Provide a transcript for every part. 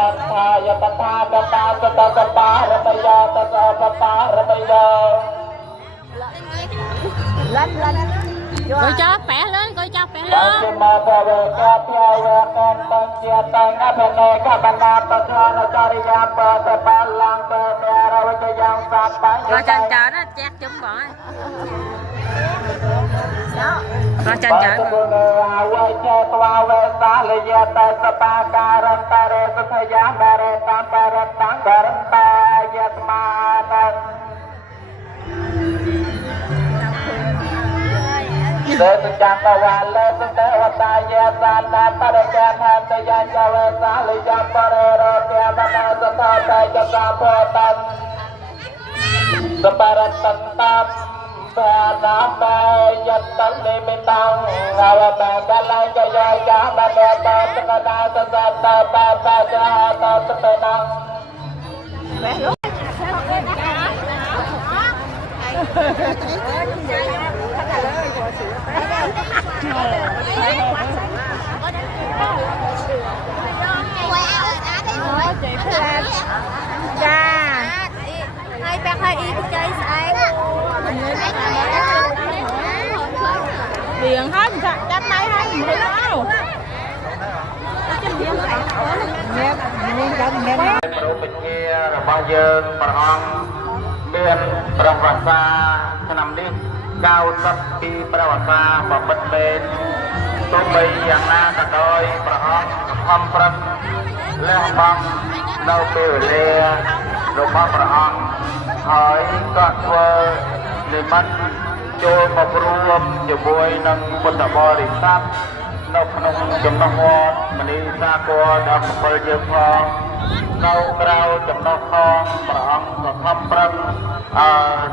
ตัทธายตถาตตาสตตปารตยาตตาปปารตยา coi cho bẻ lên coi cho bẻ ปัจ lên จิมาภเวกาพิอาเวกันตังเจตังอภิเนกบรรณาปทานจริยาปะตะปัลลังเตเมรวิจยังสัพพัญ coi chân chờ nó chét chúng bọn coi chân ปัจ chờ จุบันอาเวเจตวาเวสาลยตสปาการันตเรสุทยาเบเรตังเบเรตังเบเรตายตมานังเลสุจักรวาลเลสุเทวตายาสานาปริเจทันตยาจเวสาลยาปเรโรเทมนาสตาตายสาโพตันสปารตันตัมเปนาเมยัตตันนิมิตังอาวะเบกลัยจยายามาเดตาสกนาสสัตตาปะปะจาตาสเปนังhai bác hai y chơi sai điện hết chắc mấy hai mình thấy đâu ប្រពញ្ញារបស់យើងព្រះអង្គមានព្រះវស្សាឆ្នាំនេះ90ពីព្រះវស្សាបបិទ្ធពេនទោះបីយ៉ាងណាក៏ដោយព្រះអង្គខំប្រឹងលះបង់នៅពេលវេលារបស់ព្រះអង្គហើយក៏ធ្វើនិមិត្តចូលមករួមជាមួយនឹងពុទ្ធបរិស័ទនៅក្នុងចំណុចវត្តមនីសាគរដល់7យើងផងនៅក្រៅចំណុចផងព្រះអង្គក៏ខំប្រឹង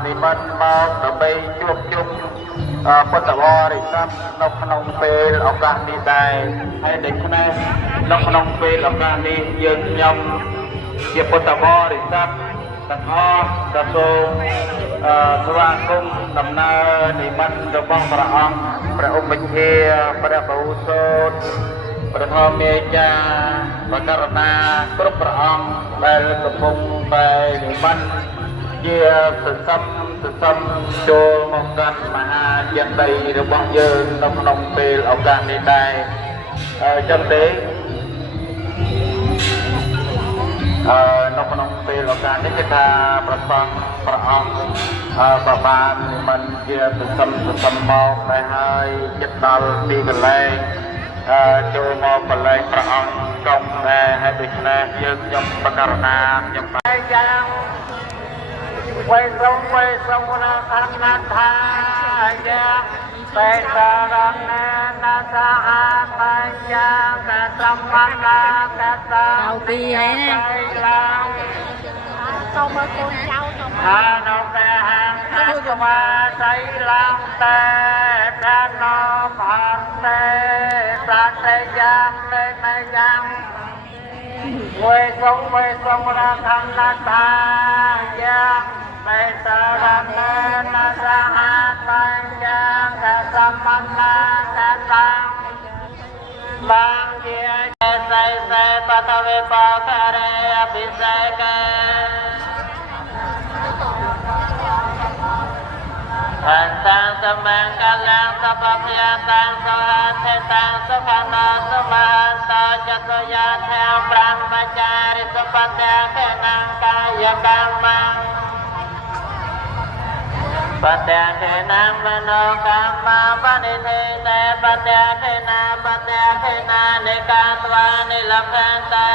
និមិត្តមកដើម្បីជួបជុំពុទ្ធបរិស័ទនៅក្នុងពេលឱកាសនេះដែរហើយដូច្នេះនៅក្នុងពេលឱកាសនេះយើងខ្ញុំជាពុទ្ធបរិស័ទទាំងអស់ក៏សូមស្វាគមន៍ដំណើរនិមិត្តរបស់ព្រះអង្គព្រះឧបជាព្រះបរិសុទ្ធព្រះធម្មមេចាបករណាគ្រប់ព្រះអង្គដែលកំពុងតែនិមិត្តជាសសំចូលមកកាន់មហាយតីរបស់យើងនៅក្នុងពេលឱកាសនេះដែរចឹងទេនៅក្នុងពេលឱកាសនេះគឺថាប្រសងព្រះអង្គក៏បាននិមន្តជាសសំមកដែរហើយចិត្តដល់ទីកន្លែងចូលមកកន្លែងព្រះអង្គកុំដែរហើយដូច្នេះយើងខ្ញុំបករណាខ្ញុំបានយ៉ាងវេសងណាខណ្ឌថាយ៉ាងបេសារណេនសហបញ្ញកសម្មាកតា đầu ti ấy nè សូមមើលកូនចៅអានំតែហាងខាងស្វាសៃឡើងតែប្រាណបានតែប្រាតែយ៉ាងតែយ៉ាងវេសងរាធម្មតាយ៉ាងបេសារណេនសហបញ្ញកសម្មាកតាបានជាសៃបតវេបករេអភិសេកេអន្តសមង្កលាំងសពភយតាំងសរថេតាំងសុខណសមន្តចតយាធាប្រមចារិសបតេកេនង្កាយកម្មបតេកេនមនោកម្មបនិទេតេបតេកេណានិកាត្វានិលភន្តេ